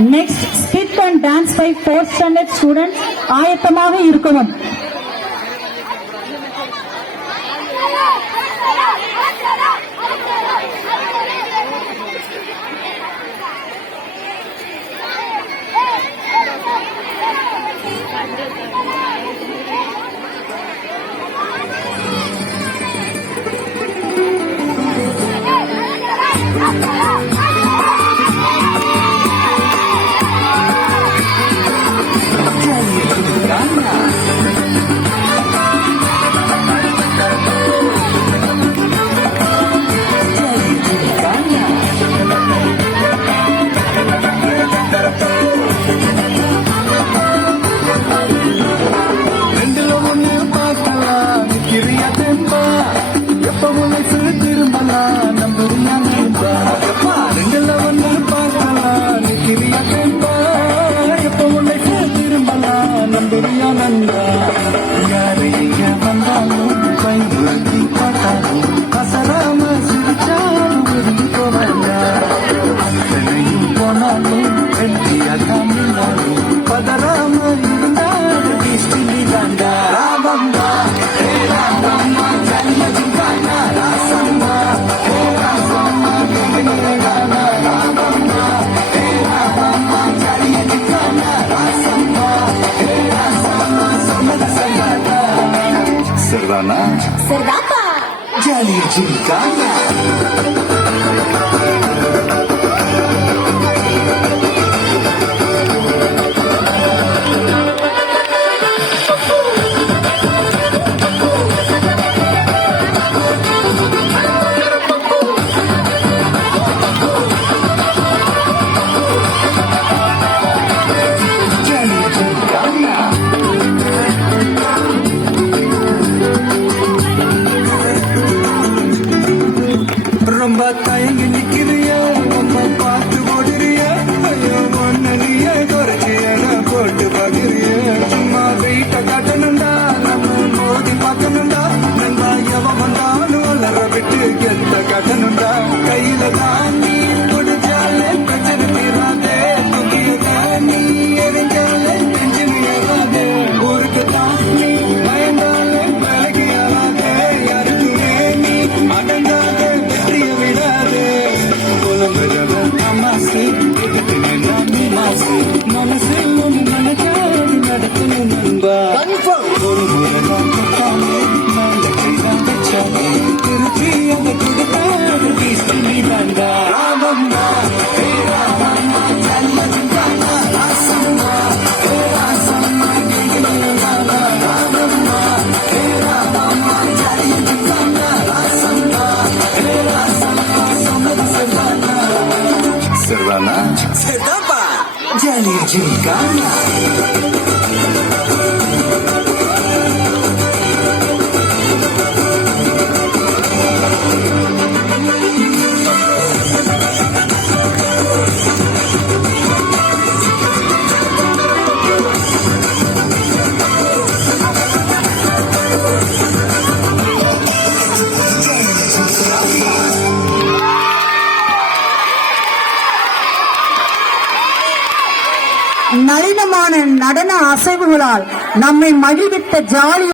Next, skit and dance by 4th standard students. ஆயத்தமாக இருக்கவும். Serdapa Jalur Gincana. ரொம்ப தயங்கி நிக்கிறிய ரொம்ப பார்த்து ஓடுறிய ஐயோ ஒன்னிய குறைச்சி போட்டு பாக்குறிய சும்மா வீட்ட காட்டணுண்டா நம்ம மோதி பார்க்கணுண்டா நண்பா எவ வந்தாலும் வளர விட்டு கெத்த காட்டணுண்டா கையில தாண்டி கொடுத்தாலே பிரச்சனை தீராதே தூக்கிய தாண்டி எரிஞ்சாலே நெஞ்சு மீறாதே ஊருக்கு தாண்டி பயந்தாலே வேலைக்கு ஆறாதே யாருக்குமே நீ அடங்காதே மனசில் நினைக்காது நடத்தணும் நண்பா ஒரு திருப்பி அதை கொடுக்காது நீ தாண்டா Ramamma Serrana, Serdapa, Jalur Gincana. நளினமான நடன அசைவுகளால் நம்மை மகிழ்வித்த ஜாலி